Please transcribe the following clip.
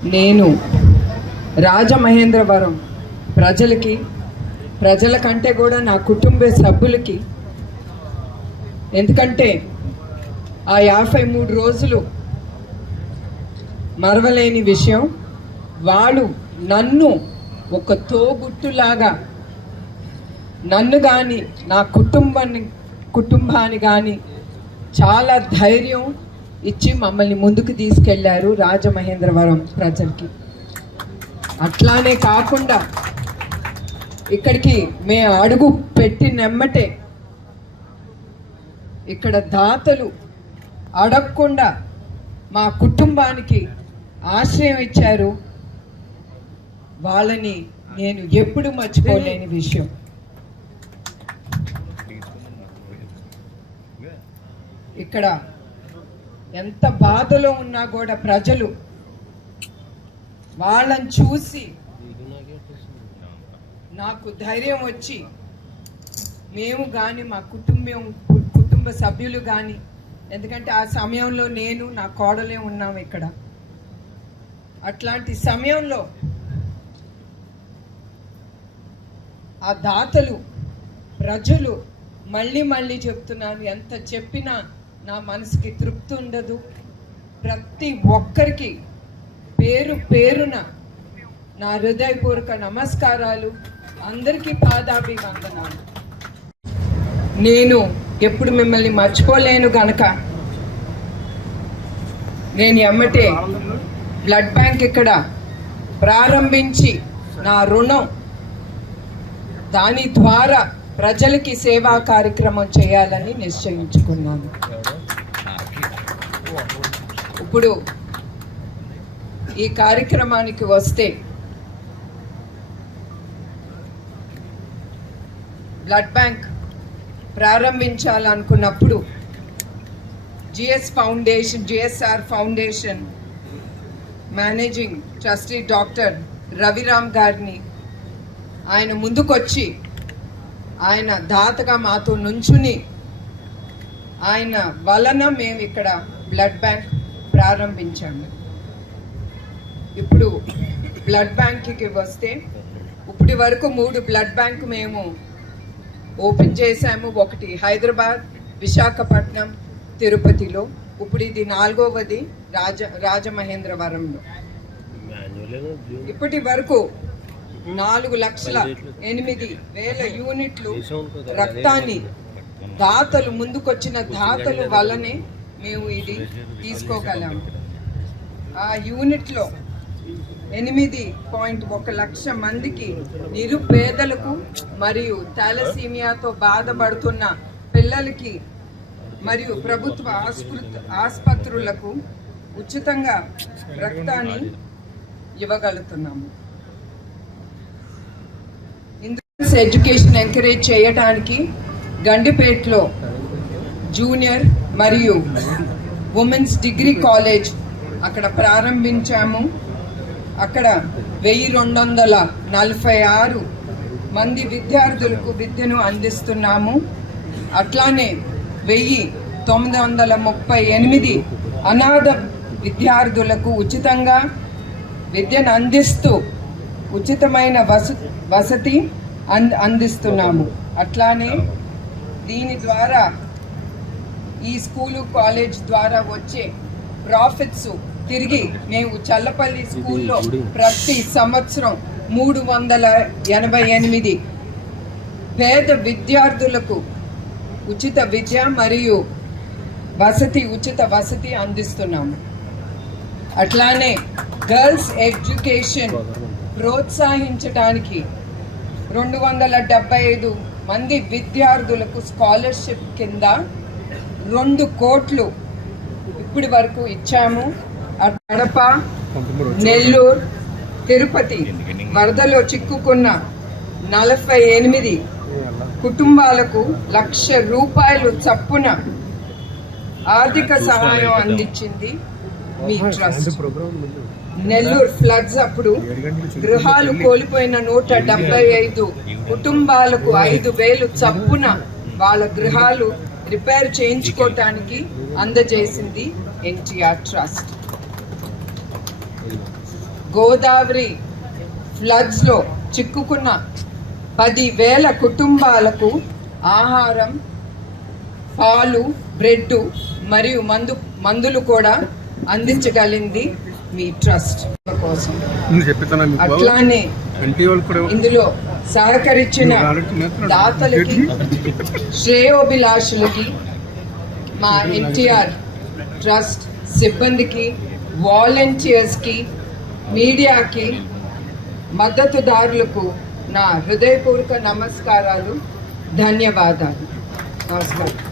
నేను రాజమహేంద్రవరం ప్రజలకి ప్రజల కంటే కూడా నా కుటుంబ సభ్యులకి ఎందుకంటే ఆ యాభై మూడు రోజులు మరవలేని విషయం వాళ్ళు నన్ను ఒక తోబుట్టులాగా నన్ను కానీ నా కుటుంబాన్ని కుటుంబాన్ని కానీ చాలా ధైర్యం ఇచ్చి మమ్మల్ని ముందుకు తీసుకెళ్ళారు రాజమహేంద్రవరం ప్రజలకి. అట్లానే కాకుండా ఇక్కడికి మే అడుగు పెట్టి నెమ్మటే ఇక్కడ దాతలు అడగకుండా మా కుటుంబానికి ఆశ్రయం ఇచ్చారు. వాళ్ళని నేను ఎప్పుడు మర్చిపోలేని విషయం. ఇక్కడ ఎంత బాధలో ఉన్నా కూడా ప్రజలు వాళ్ళని చూసి నాకు ధైర్యం వచ్చి మేము కానీ మా కుటుంబం కుటుంబ సభ్యులు కానీ ఎందుకంటే ఆ సమయంలో నేను నా కోడలే ఉన్నాం ఇక్కడ. అట్లాంటి సమయంలో ఆ దాతలు ప్రజలు మళ్ళీ మళ్ళీ చెప్తున్నాను ఎంత చెప్పినా నా మనసుకి తృప్తి ఉండదు. ప్రతి ఒక్కరికి పేరు పేరున నా హృదయపూర్వక నమస్కారాలు. అందరికీ పాదాభివందనాలు. నేను ఎప్పుడు మిమ్మల్ని మర్చిపోలేను గనక. నేను ఎమ్మటే బ్లడ్ బ్యాంక్ ఇక్కడ ప్రారంభించి నా రుణం దాని ద్వారా ప్రజలకి సేవా కార్యక్రమం చేయాలని నిశ్చయించుకున్నాను. ఇప్పుడు ఈ కార్యక్రమానికి వస్తే blood bank ప్రారంభించాలనుకున్నప్పుడు GS foundation GSR foundation managing trustee doctor Raviram గారిని ఆయన ముందుకొచ్చి ఆయన దాతగా మాతో నుంచుని ఆయన వలన మేము ఇక్కడ బ్లడ్ బ్యాంక్ ప్రారంభించాము ఇప్పుడు బ్లడ్ బ్యాంక్కి వస్తే ఇప్పటి వరకు మూడు బ్లడ్ బ్యాంక్ మేము ఓపెన్ చేశాము. ఒకటి హైదరాబాద్ విశాఖపట్నం తిరుపతిలో. ఇప్పుడు ఇది నాలుగవది రాజ రాజమహేంద్రవరంలో. ఇప్పటి వరకు నాలుగు లక్షల ఎనిమిది వేల యూనిట్లు రక్తాన్ని దాతలు ముందుకొచ్చిన దాతలు వల్లనే మేము ఇది తీసుకోగలాము ఆ యూనిట్లో ఎనిమిది పాయింట్ ఒక లక్ష మందికి నిరుపేదలకు మరియు థాలసీమియాతో బాధపడుతున్న పిల్లలకి మరియు ప్రభుత్వ ఆస్పృత ఆసుపత్రులకు ఉచితంగా రక్తాన్ని ఇవ్వగలుగుతున్నాము. ఇంద్రన్స్ ఎడ్యుకేషన్ ఎంకరేజ్ చేయడానికి గండిపేటలో జూనియర్ మరియు ఉమెన్స్ డిగ్రీ కాలేజ్ అక్కడ ప్రారంభించాము. అక్కడ వెయ్యి రెండు వందల నలభై ఆరు మంది విద్యార్థులకు విద్యను అందిస్తున్నాము. అట్లానే వెయ్యి తొమ్మిది వందల ముప్పై ఎనిమిది అనాథ విద్యార్థులకు ఉచితంగా విద్యను అందిస్తూ ఉచితమైన వస వసతి అంద అందిస్తున్నాము. అట్లానే దీని ద్వారా ఈ స్కూలు కాలేజ్ ద్వారా వచ్చే ప్రాఫిట్స్ తిరిగి మేము చల్లపల్లి స్కూల్లో ప్రతి సంవత్సరం మూడు వందల ఎనభై ఎనిమిది పేద విద్యార్థులకు ఉచిత విద్య మరియు వసతి ఉచిత వసతి అందిస్తున్నాము. అట్లానే గర్ల్స్ ఎడ్యుకేషన్ ప్రోత్సహించడానికి రెండు వందల డెబ్బై ఐదు మంది విద్యార్థులకు స్కాలర్షిప్ కింద రెండు కోట్లు ఇప్పటి వరకు ఇచ్చాము. కడప నెల్లూరు తిరుపతి వరదలో చిక్కుకున్న నలభై ఎనిమిది కుటుంబాలకు లక్ష రూపాయలు చప్పున ఆర్థిక సహాయం అందించింది మీ ట్రస్ట్. నెల్లూరు ఫ్లడ్స్ అప్పుడు గృహాలు కోల్పోయిన నూట డెబ్బై ఐదు కుటుంబాలకు ఐదు వేలు చప్పున వాళ్ళ గృహాలు రిపేర్ చేయించుకోవటానికి అందజేసింది ఎన్టీఆర్ ట్రస్ట్. గోదావరి ఫ్లడ్స్లో చిక్కుకున్న పదివేల కుటుంబాలకు ఆహారం పాలు బ్రెడ్ మరియు మందు మందులు కూడా అందించగలిగింది మీ ట్రస్ట్ కోసం. అట్లానే ఇందులో సహకరించిన దాతలకి శ్రేయోభిలాషులకి మా ఎన్టీఆర్ ట్రస్ట్ సిబ్బందికి వాలంటీర్స్కి మీడియాకి మద్దతుదారులకు నా హృదయపూర్వక నమస్కారాలు ధన్యవాదాలు. నమస్కారం.